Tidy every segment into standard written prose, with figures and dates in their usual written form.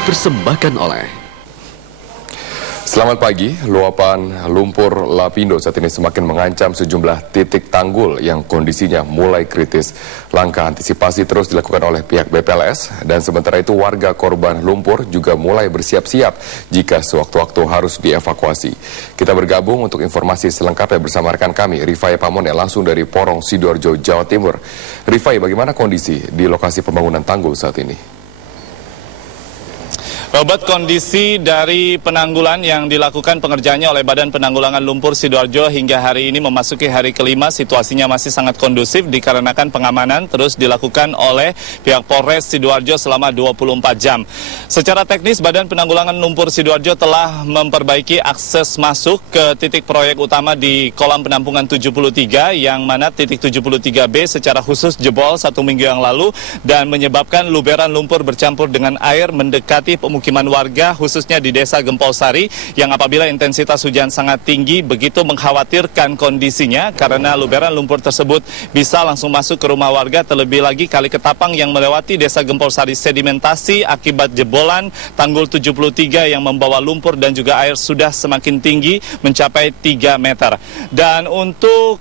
dipersembahkan oleh... Selamat pagi, luapan lumpur Lapindo saat ini semakin mengancam sejumlah titik tanggul yang kondisinya mulai kritis. Langkah antisipasi terus dilakukan oleh pihak BPLS dan sementara itu warga korban lumpur juga mulai bersiap-siap jika sewaktu-waktu harus dievakuasi. Kita bergabung untuk informasi selengkapnya bersama rekan kami, Rifai Pamone langsung dari Porong, Sidoarjo, Jawa Timur. Rifai, bagaimana kondisi di lokasi pembangunan tanggul saat ini? Robert, kondisi dari penanggulan yang dilakukan pengerjaannya oleh Badan Penanggulangan Lumpur Sidoarjo hingga hari ini memasuki hari kelima, situasinya masih sangat kondusif dikarenakan pengamanan terus dilakukan oleh pihak Polres Sidoarjo selama 24 jam. Secara teknis, Badan Penanggulangan Lumpur Sidoarjo telah memperbaiki akses masuk ke titik proyek utama di kolam penampungan 73, yang mana titik 73B secara khusus jebol 1 minggu yang lalu dan menyebabkan luberan lumpur bercampur dengan air mendekati pemukiman warga khususnya di Desa Gempol Sari yang apabila intensitas hujan sangat tinggi begitu mengkhawatirkan kondisinya karena luberan lumpur tersebut bisa langsung masuk ke rumah warga, terlebih lagi Kali Ketapang yang melewati Desa Gempol Sari sedimentasi akibat jebolan tanggul 73 yang membawa lumpur dan juga air sudah semakin tinggi mencapai 3 meter. Dan untuk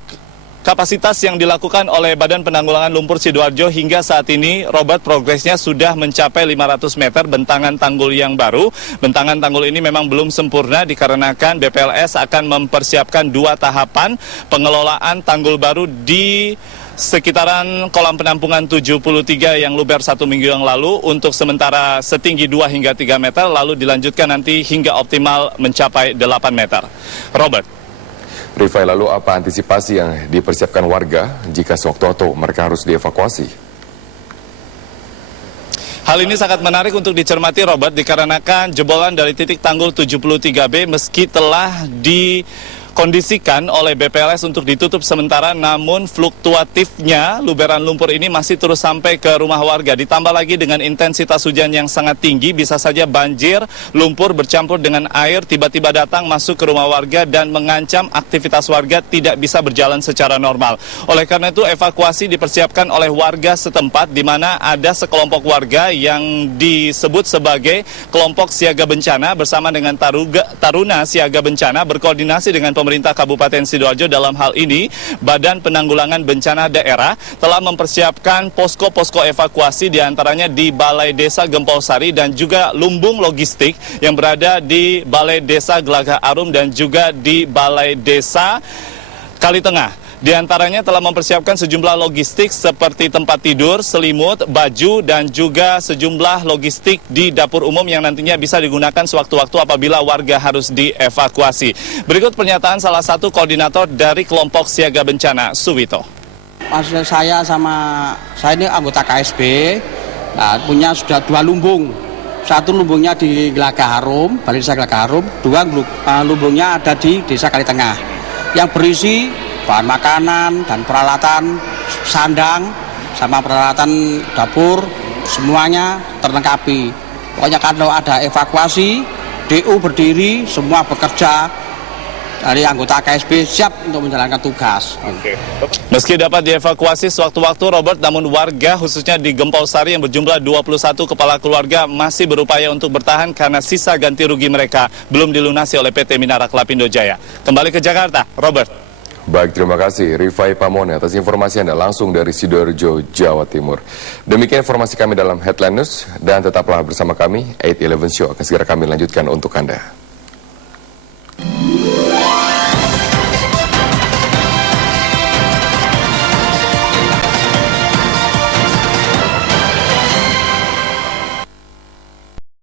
kapasitas yang dilakukan oleh Badan Penanggulangan Lumpur Sidoarjo hingga saat ini, Robert, progresnya sudah mencapai 500 meter bentangan tanggul yang baru. Bentangan tanggul ini memang belum sempurna dikarenakan BPLS akan mempersiapkan 2 tahapan pengelolaan tanggul baru di sekitaran kolam penampungan 73 yang luber 1 minggu yang lalu untuk sementara setinggi 2 hingga 3 meter, lalu dilanjutkan nanti hingga optimal mencapai 8 meter. Robert. Rifai, lalu apa antisipasi yang dipersiapkan warga jika sewaktu-waktu mereka harus dievakuasi? Hal ini sangat menarik untuk dicermati, Robert, dikarenakan jebolan dari titik tanggul 73B meski telah dikondisikan oleh BPLS untuk ditutup sementara, namun fluktuatifnya luberan lumpur ini masih terus sampai ke rumah warga. Ditambah lagi dengan intensitas hujan yang sangat tinggi, bisa saja banjir, lumpur bercampur dengan air tiba-tiba datang masuk ke rumah warga dan mengancam aktivitas warga tidak bisa berjalan secara normal. Oleh karena itu evakuasi dipersiapkan oleh warga setempat, di mana ada sekelompok warga yang disebut sebagai kelompok siaga bencana bersama dengan Taruna Siaga Bencana berkoordinasi dengan pemerintah Kabupaten Sidoarjo. Dalam hal ini, Badan Penanggulangan Bencana Daerah telah mempersiapkan posko-posko evakuasi diantaranya di Balai Desa Gempol Sari dan juga lumbung logistik yang berada di Balai Desa Gelagah Arum dan juga di Balai Desa Kali Tengah. Di antaranya telah mempersiapkan sejumlah logistik seperti tempat tidur, selimut, baju, dan juga sejumlah logistik di dapur umum yang nantinya bisa digunakan sewaktu-waktu apabila warga harus dievakuasi. Berikut pernyataan salah satu koordinator dari kelompok siaga bencana, Suwito. Maksud saya ini anggota KSB, punya sudah 2 lumbung. Satu lumbungnya di Gelagah Harum, Balai Desa Gelagah Harum, 2 lumbungnya ada di Desa Kali Tengah, yang berisi bahan makanan dan peralatan sandang sama peralatan dapur, semuanya terlengkapi. Pokoknya kalau ada evakuasi, DU berdiri, semua bekerja dari anggota KSB siap untuk menjalankan tugas. Meski dapat dievakuasi sewaktu-waktu, Robert, namun warga khususnya di Gempol Sari yang berjumlah 21 kepala keluarga masih berupaya untuk bertahan karena sisa ganti rugi mereka belum dilunasi oleh PT Minarak Lapindo Jaya. Kembali ke Jakarta, Robert. Baik, terima kasih Rifai Pamone atas informasi Anda langsung dari Sidoarjo, Jawa Timur. Demikian informasi kami dalam Headline News dan tetaplah bersama kami, 8-11 Show akan segera kami lanjutkan untuk Anda.